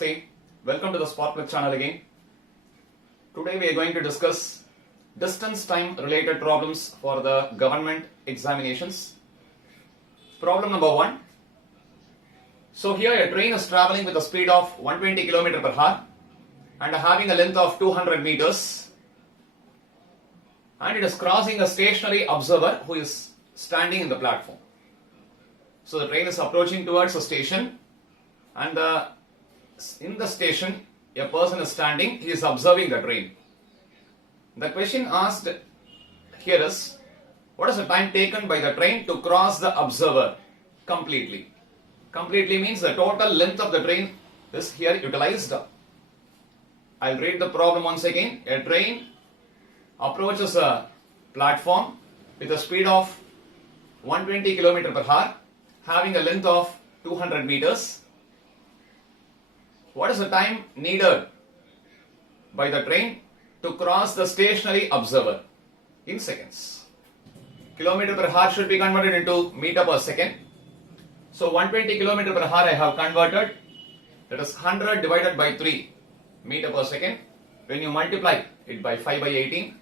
Namaste. Welcome to the Sparkplug channel again. Today we are going to discuss distance time related problems for the government examinations. Problem number 1. So here a train is traveling with a speed of 120 km per hour and having a length of 200 meters, and it is crossing a stationary observer who is standing in the platform. So the train is approaching towards a station, and in the station a person is standing, he is observing the train. The question asked here is, what is the time taken by the train to cross the observer completely? Completely means the total length of the train is here utilized. I'll read the problem once again. A train approaches a platform with a speed of 120 km per hour, having a length of 200 meters. What is the time needed by the train to cross the stationary observer in seconds? Kilometer per hour should be converted into meter per second. So 120 km per hour I have converted, that is 100 divided by 3 meter per second. When you multiply it by 5 by 18,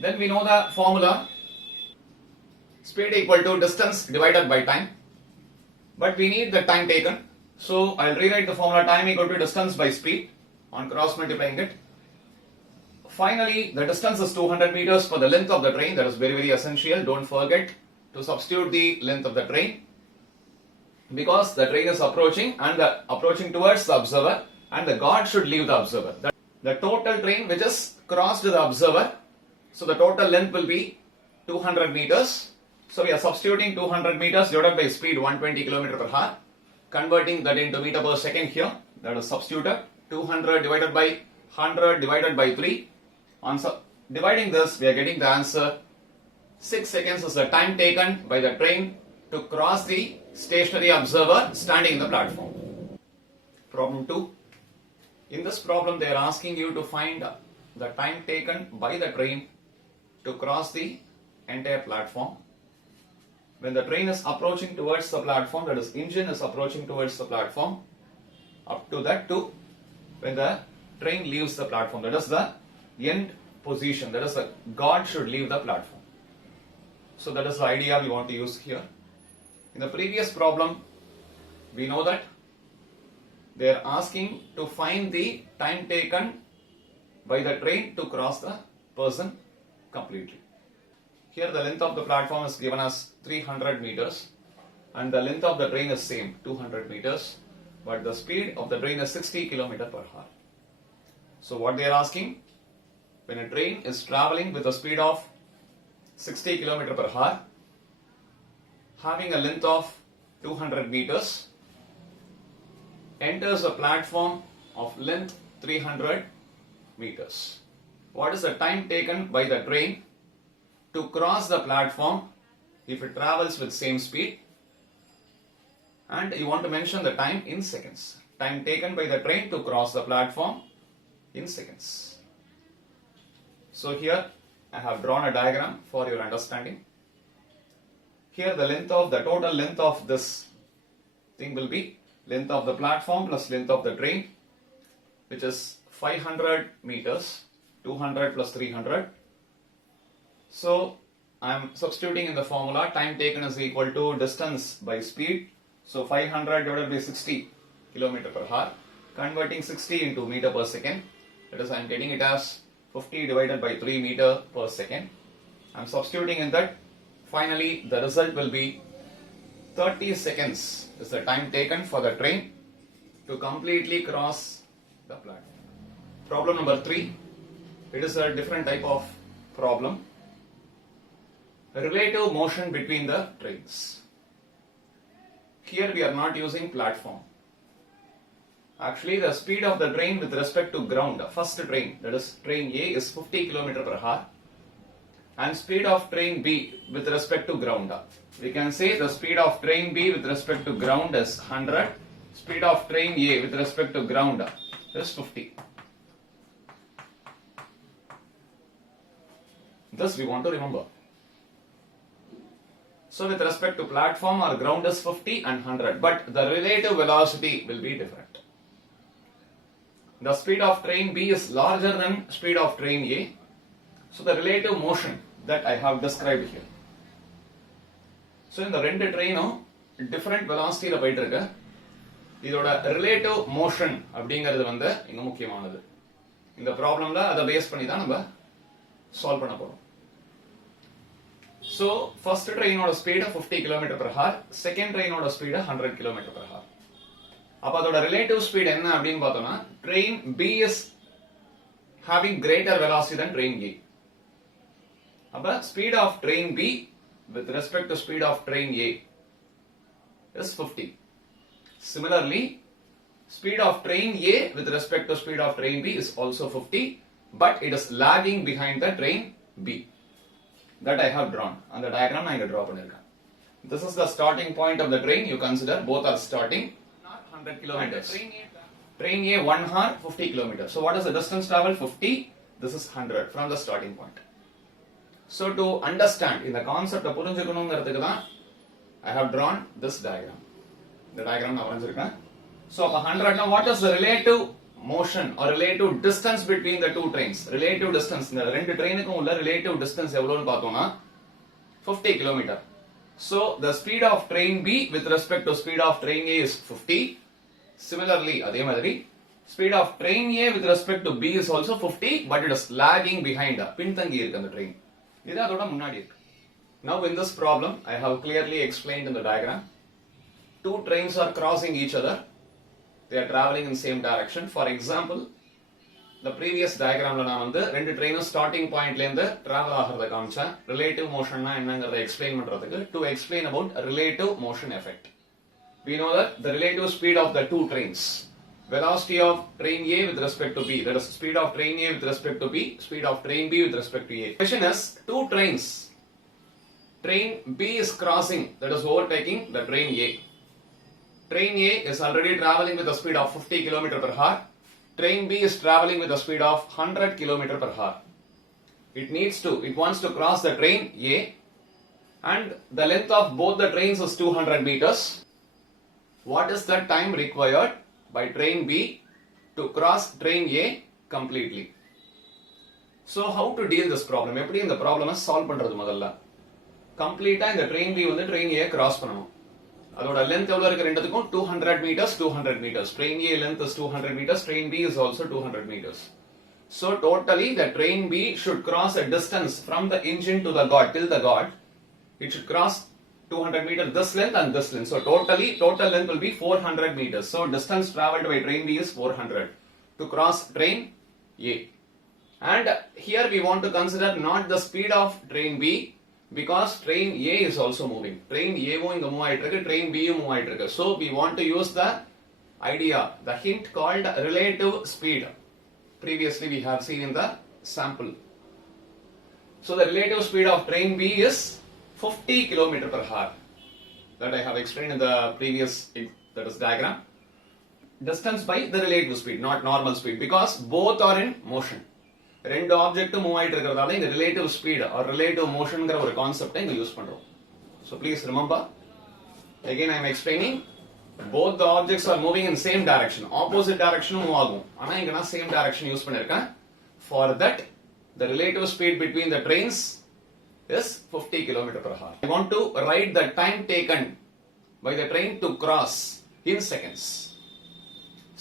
then we know the formula, speed equal to distance divided by time, but we need the time taken. So I'll rewrite the formula, time equal to distance by speed on cross multiplying it. Finally, the distance is 200 meters for the length of the train. That is very essential. Don't forget to substitute the length of the train, because the train is approaching and approaching towards the observer, and the guard should leave the observer. The total train which is crossed the observer, so the total length will be 200 meters. So we are substituting 200 meters divided by speed 120 km per hour, converting that into meter per second here. That is substituted. 200 divided by 100 divided by 3. On dividing this, we are getting the answer. 6 seconds is the time taken by the train to cross the stationary observer standing in the platform. Problem 2. In this problem, they are asking you to find the time taken by the train to cross the entire platform. When the train is approaching towards the platform, that is, engine is approaching towards the platform, up to that too, when the train leaves the platform, that is the end position, that is the guard should leave the platform. So that is the idea we want to use here. In the previous problem, we know that they are asking to find the time taken by the train to cross the person completely. Here the length of the platform is given as 300 meters and the length of the train is same, 200 meters, but the speed of the train is 60 km per hour. So what they are asking, when a train is traveling with a speed of 60 km per hour, having a length of 200 meters, enters a platform of length 300 meters. What is the time taken by the train to cross the platform if it travels with same speed? And you want to mention the time in seconds. Time taken by the train to cross the platform in seconds. So here I have drawn a diagram for your understanding. Here the total length of this thing will be length of the platform plus length of the train, which is 500 meters, 200 plus 300. So I am substituting in the formula, time taken is equal to distance by speed. So 500 divided by 60 km per hour, converting 60 into meter per second. That is, I am getting it as 50 divided by 3 meter per second. I am substituting in that. Finally, the result will be 30 seconds is the time taken for the train to completely cross the platform. Problem number 3. It is a different type of problem. Relative motion between the trains. Here we are not using platform. Actually, the speed of the train with respect to ground, first train, that is train A, is 50 km per hour, and speed of train B with respect to ground. We can say the speed of train B with respect to ground is 100, speed of train A with respect to ground is 50. Thus we want to remember. So with respect to platform or ground is 50 and 100, but the relative velocity will be different. The speed of train B is larger than speed of train A. So the relative motion that I have described here. So இந்த ரெண்டு ட்ரெயினும் different வெலாசிட்டியில போயிட்டு இருக்கு. இதோட relative motion அப்படிங்கிறது வந்து இங்க முக்கியமானது. இந்த ப்ராப்ளம்ல அதை பேஸ் பண்ணி தான் நம்ம சால்வ் பண்ண போறோம். So first trainோட speed 50 km per hour, second trainோட ஸ்பீடு 100 km per hour. அப்ப அதோட ரிலேட்டிவ் ஸ்பீட் என்ன அப்படின்னு பார்த்தோம்னா train B is having greater velocity than train A. அப்ப speed of train B with respect to speed of train A is 50. Similarly, speed of train A with respect to speed of train B is also 50, but it is lagging behind the train B. That I have drawn. On the diagram I draw பண்ணிருக்கேன். This is the starting point of the train. You consider both are starting 100 kilometers. Train A 1 hour 50 kilometers. So what is the distance travel? 50. This is 100 from the starting point. So to understand in the concept of புரிஞ்சுக்கணும்ங்கிறதுக்கு தான் I have drawn this diagram. The diagram நான் வரைஞ்சிருக்கேன். So அப்ப 100 now what is the relative motion or relative distance between the two trains? Relative distance இந்த ரெண்டு ட்ரெயினுக்கும் உள்ள relative distance எவ்வளவுன்னு பார்த்தோம்னா 50 km. So the speed of train B with respect to speed of train A is 50. Similarly அதே மாதிரி speed of train A with respect to B is also 50, but it is lagging behind. பின்தங்கி இருக்கு அந்த train. இது அதோட முன்னாடி இருக்கு. Now in this problem I have clearly explained in the diagram. Two trains are crossing each other. They are traveling in same direction. For example, the previous diagramல நான் வந்து ரெண்டு ட்ரெயினும் ஸ்டார்டிங் பாயிண்ட்ல இருந்து டிராவல் ஆகிறத காமிச்சேன். ரிலேட்டிவ் மோஷன்னா என்னங்கறதை எக்ஸ்பிளைன் பண்றதுக்கு to explain about relative motion effect. We know that the relative speed of the two trains, velocity of train A with respect to B, that is speed of train A with respect to B, speed of train B with respect to A. Question is, two trains, train B is crossing, that is overtaking the train A. Train A is already traveling with a speed of 50 km per hour. Train B is traveling with a speed of 100 km per hour. It wants to cross the train A, and the length of both the trains is 200 meters. What is the time required by train B to cross train A completely? So how to deal this problem? எப்படி இந்த ப்ராப்ளமை solve பண்றது முதல்ல கம்ப்ளீட்டா இந்த train B வந்து train A cross பண்ணணும். அதோட length எவ்வளவு இருக்கு ரெண்டுத்துக்கும் 200 meters 200 meters. Train A length is 200 meters, train B is also 200 meters. So totally the train B should cross a distance from the engine to the god till the god. It should cross 200 meters this length and this length. So total length will be 400 meters. So distance traveled by train B is 400 to cross train A. And here we want to consider not the speed of train B, because train A is also moving. Train A வும் இங்க move ஆயிட்டு இருக்கு, train B யும் move ஆயிட்டு இருக்கு. So we want to use the idea, the hint called relative speed. Previously we have seen in the sample. So the relative speed of train B is 50 km per hour. That I have explained in the previous that is diagram. Distance by the relative speed, not normal speed, because both are in motion. ரெண்டு object move ஆயிட்டு இருக்கிறதால இங்க relative speed R relative மோஷன்ங்கிற ஒரு கான்செப்டை இங்க use பண்றோம். So please remember, again I am explaining, both the objects are moving in same direction. Opposite direction move ஆகும், ஆனா இங்க நான் same direction யூஸ் பண்ணிருக்கேன். For that the relative speed between the trains is 50 km per hour. I want to write the time taken by the train to cross in seconds.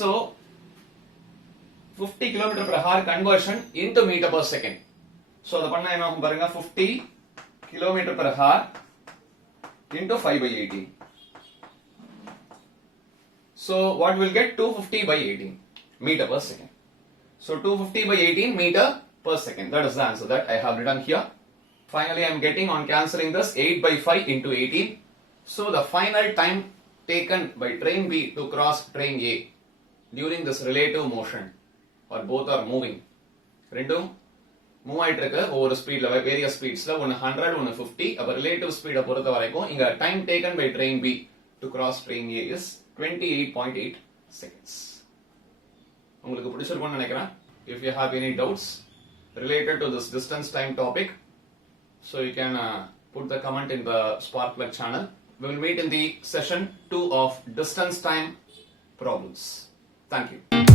So 50 km per hour conversion into meter per second. So the பண்ணா என்ன ஆகும் பாருங்க, 50 km per hour into 5 by 18. So what will get 250 by 18 meter per second. So 250 by 18 meter per second. That is the answer that I have written here. Finally I am getting, on cancelling this, 8 by 5 into 18. So the final time taken by train B to cross train A during this relative motion, or both are moving, ரெண்டும் move ஆயிட்டு இருக்கு ஒவ்வொரு ஸ்பீட்ல, various ஸ்பீட்ஸ்ல, ஒன்னு 100 ஒன்னு 50. அப்ப relative ஸ்பீட பொறுத்த வரைக்கும் இங்க time taken by train B to cross train A is 28.8 seconds. உங்களுக்கு பிடிச்சிருக்கும்னு நினைக்கிறேன். If you have any doubts related to this distance time topic, so you can put the comment in the Spark Plug channel. We will meet in the session 2 of distance time problems. Thank you.